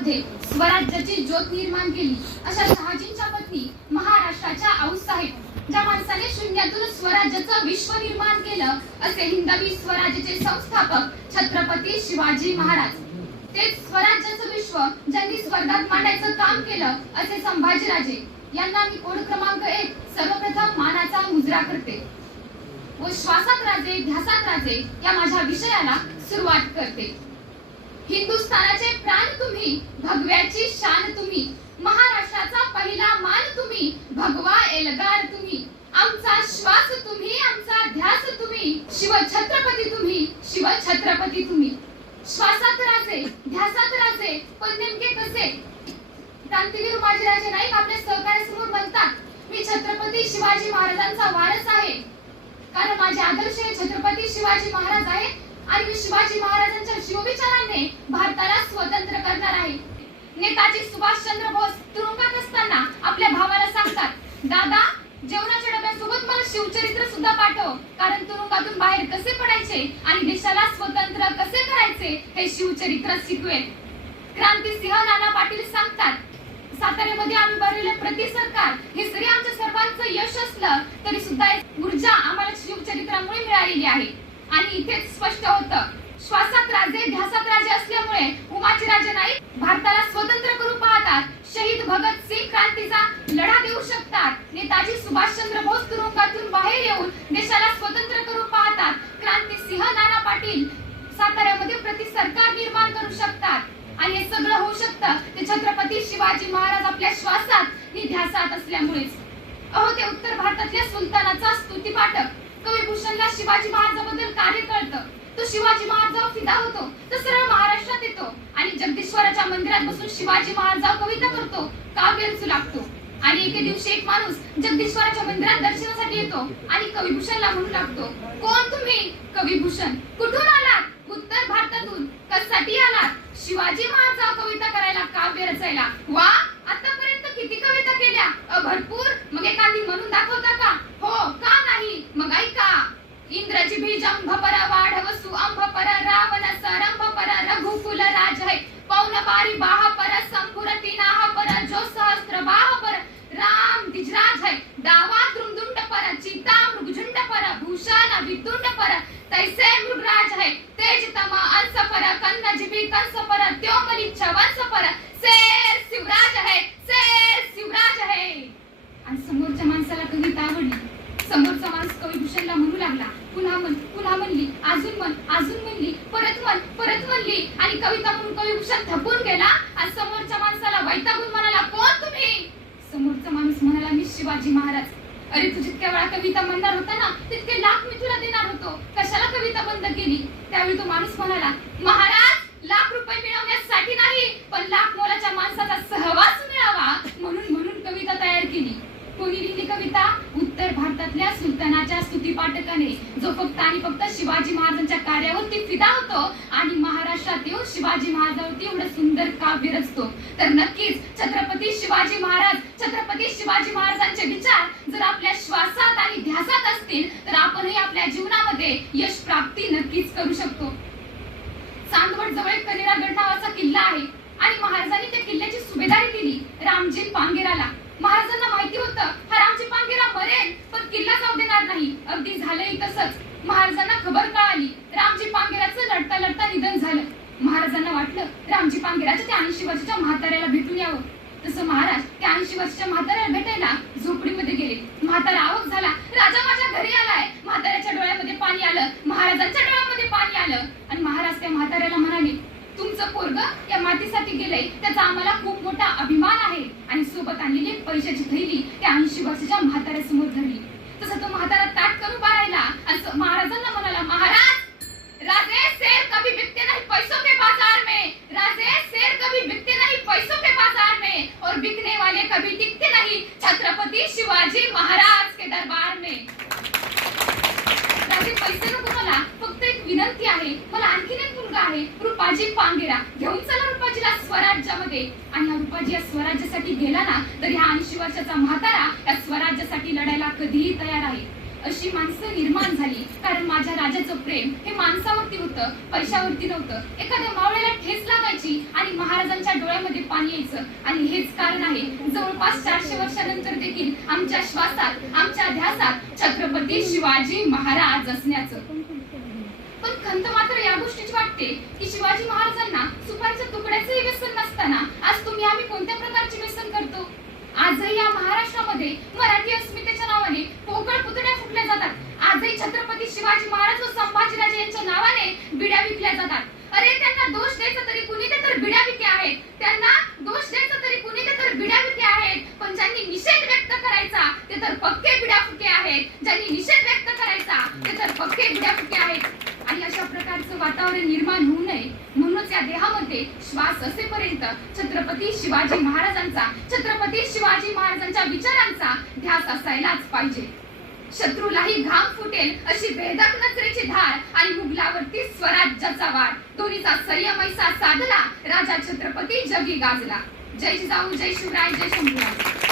महाराष्ट्रामध्ये स्वराज्याची ज्योत निर्माण केली अशा शहाजींच्या पत्नी महाराष्ट्राच्या आऊसाहेब, ज्या माणसाने शून्यातून स्वराज्याचं विश्व निर्माण केलं असे हिंदवी स्वराज्याचे संस्थापक छत्रपती शिवाजी महाराज. तेच स्वराज्याचं विश्व ज्यांनी स्वर्गात मांडायचं काम केलं असे संभाजीराजे यांना मी कोड क्रमांक 1 सर्वप्रथम मानाचा मुजरा करते व श्वासात राजे ध्यासात राजे या माझ्या विषयाला सुरुवात करते. हिंदुस्थानाचे प्राण तुम्ही, भगव्याची शान तुम्ही, महाराष्ट्राचा पहिला मान तुम्ही, भगवा एल्गार तुम्ही, आमचा श्वास तुम्ही, आमचा ध्यास तुम्ही, शिवछत्रपती तुम्ही, शिवछत्रपती तुम्ही. श्वासात राजे ध्यासात राजे, पण नेमके कसे? क्रांतीवीर उमाजीराजे नाईक आपल्या सहकार्यासमोर म्हणतात, मी छत्रपती शिवाजी महाराजांचा वारस आहे, कारण माझे आदर्श हे छत्रपती शिवाजी महाराज आहे आणि मी शिवाजी महाराजांच्या शिवविचाराने भारताला स्वतंत्र करणार आहे. नेताजी सुभाषचंद्र बोस तुरुंगात असताना आपल्या भावाला सांगतात, दादा जेवणाच्या डब्यासोबत मला शिवचरित्र सुद्धा पाठव, कारण तुरुंगातून बाहेर कसे पडायचे आणि देशाला स्वतंत्र कसे करायचे हे शिवचरित्र शिकवेल. क्रांतिसिंह नाना पाटील सांगतात, साताऱ्यामध्ये आम्ही भरलेले प्रति सरकार हे जरी आमच्या सर्वांचं यश असलं तरी सुद्धा ऊर्जा आम्हाला शिवचरित्रामुळे मिळालेली आहे. आणि इथेच स्पष्ट होतं, श्वासात राजे ध्यासात राजे असल्यामुळे उमाजीराजे नाईक भारताला स्वतंत्र करू पाहतात. शहीद भगत सिंग क्रांतीचा लढा देऊ शकतात. नेताजी सुभाषचंद्र बोस तुरुंगातून बाहेर येऊन देशाला स्वतंत्र करू पाहतात. क्रांतिसिंह नाना पाटील साताऱ्यामध्ये प्रति सरकार निर्माण करू शकतात. आणि हे सगळं होऊ शकतं ते छत्रपती शिवाजी महाराज आपल्या श्वासात आणि ध्यासात असल्यामुळेच. अहो, ते उत्तर भारतातल्या सुलतानाचा स्तुतिपाठक कविभूषणला शिवाजी महाराजांबद्दल कार्य कळतं. तो शिवाजी महाराजांवर फिदा होतो, तो सरळ महाराष्ट्रात येतो आणि जगदीश्वराच्या मंदिरात बसून शिवाजी महाराजांवर कविता करतो, काव्य रचू लागतो. आणि एके दिवशी एक माणूस जगदीश्वराच्या मंदिरात दर्शनासाठी येतो आणि कविभूषणला म्हणू लागतो, कोण तुम्ही? कविभूषण, कुठून आलात? उत्तर भारतातून. कशासाठी आलात? शिवाजी महाराजांवर कविता करायला, काव्य रचायला. वा, आतापर्यंत किती कविता केल्या? भरपूर. मग एखादी म्हणून दाखवता का? हो, का नाही? मग ऐका. इंद्रजी बीजंभ पर वाढव सुअंभ पर रावण सरंभ पर रघुकुल राज है पौन बारी बाह पर संपुर तिनाह पर जो सहस्त्र बाह पर राम द्विजराज है दावा द्रुमदुंड पर चिता मृगझुंड पर भूषण विदुंड पर तैसे मृगराज है तेज तम अंश पर कन्न जिबी कंस पर त्योमली छवंश पर शेर शिवराज है, शेर शिवराज है. आणि समोरच्या माणसाला कविता आवडली. समोरचा माणूस कविभूषणला म्हणू लागला, पुन्हा म्हणली, अजून म्हणली, परत म्हणली आणि कविता म्हणून कविभूषण थकून गेला आणि समोरच्या माणसाला वैतागून म्हणाला, कोण तुम्ही? समोरचा माणूस म्हणाला, मी शिवाजी महाराज. अरे, तू जितक्या वेळा कविता म्हणणार होता ना तितके लाख मी तुला देणार होतो, कशाला कविता बंद केली? त्यावेळी तो माणूस म्हणाला, महाराज लाख रुपये मिळवण्यासाठी नाही, पण लाख मोलाच्या माणसाचा सहवास मिळावा म्हणून कविता तयार केली. कोणी लिहिली कविता? उत्तर भारतातल्या सुलतानाच्या स्तुतिपाठकाने, जो फक्त आणि फक्त शिवाजी महाराजांच्या कार्यावरती फिदा होतो आणि महाराष्ट्रात येऊन शिवाजी महाराजांवरती एवढं सुंदर काव्य रचतो. तर नक्कीच छत्रपती शिवाजी महाराजांचे विचार जर आपल्या श्वासात आणि ध्यासात असतील तर आपणही आपल्या जीवनामध्ये यश प्राप्ती नक्कीच करू शकतो. चांदवड जवळ कनेरागड नावाचा किल्ला आहे आणि महाराजांनी त्या किल्ल्याची सुभेदारी दिली रामजी पांगेराला. महाराजांना माहिती होतं हा रामजी पांगेरा मरेल पण किल्ला जाऊ देणार नाही. अगदी झालंही तसंच. महाराजांना खबर कळाली, रामजी पांगेराचं लढता निधन झालं. महाराजांना वाटलं रामजी पांगेराच्या त्या 80 वर्षाच्या म्हाताऱ्याला भेटून यावं. तसं महाराज त्या 80 वर्षाच्या म्हाताऱ्याला भेटायला झोपडीमध्ये गेले. म्हातारा अवाक झाला, राजा माझ्या घरी आलाय. म्हाताऱ्याच्या डोळ्यामध्ये पाणी आलं, महाराजांच्या डोळ्यामध्ये पाणी आलं आणि महाराज त्या म्हाताऱ्याला म्हणाले, तुमचं पोरग या मातीसाठी गेलंय त्याचा आम्हाला खूप मोठा अभिमान आहे. आणि सोबत आणलेली पैशाची थैली त्या 80 वर्षाच्या म्हाताऱ्यासमोर धरली. तसं तो म्हातारा ताट करून उभा राहिला आणि महाराजांना म्हणाला, महाराज राजे शेर कभी बिकते नहीं पैसों के बाजार में, राजे शेर कभी बिकते नहीं पैसों के बाजार में और बिकने वाले कभी टिकते नहीं छत्रपती शिवाजी महाराज के दरबार में. राजे पैसे नको मला, फक्त एक विनंती आहे. मला आणखीन एक मुलगा आहे रुपाजी पांगेरा, घेऊन चला रुपाजीला स्वराज्यामध्ये. आणि हा रुपाजी या स्वराज्यासाठी गेला ना तर ह्या 80 वर्षाचा म्हातारा या स्वराज्यासाठी लढायला कधीही तयार आहे. अशी माणसं निर्माण झाली कारण माझ्या राजाचं प्रेम हे माणसावरती होतं, पैशावरती नव्हतं. एखाद्या मावळ्याला ठेच लागायची आणि महाराजांच्या डोळ्यामध्ये आणि हेच कारण आहे जवळपास 400 वर्षानंतर देखील आमच्या श्वासात, आमच्या ध्यासात छत्रपती शिवाजी महाराज असण्याचं. पण खंत मात्र या गोष्टीची वाटते की शिवाजी महाराजांना सुपारीच्या तुकड्याचंही व्यसन नसताना आज तुम्ही आम्ही कोणत्या प्रकारचे व्यसन करतो. आजही या महाराष्ट्रामध्ये मराठी अस्मितेच्या नावाने पोकळ पुतळ्या फुटल्या जातात. आजही छत्रपती शिवाजी महाराज व संभाजीराजे यांच्या नावाने बिड्या विकल्या जातात. अरे त्यांना दोष द्यायचा तरी कुणी, ते तर बिड्या विके आहेत. त्यांना दोष द्यायचा तरी कुणी, ते तर बिड्या विके आहेत. पण ज्यांनी निषेध व्यक्त करायचा ते तर पक्के बिड्या फुके आहेत. ज्यांनी निषेध व्यक्त करायचा ते तर पक्के बिड्या फुके आहेत. आणि अशा प्रकारचं वातावरण निर्माण होऊ नये म्हणूनच या देहामध्ये श्वास असेपर्यंत छत्रपती शिवाजी महाराजांचा, छत्रपती शिवाजी महाराजांच्या विचारांचा ध्यास असायलाच पाहिजे. शत्रूलाही घाम फुटेल अशी वेदक नजरेची धार आणि मुघलावरती स्वराज्याचा वार, दोन्हीचा संयम ऐसा साधला राजा छत्रपती जगी गाजला. जय जिजाऊ, जय शिवराय, जय शंभूराज.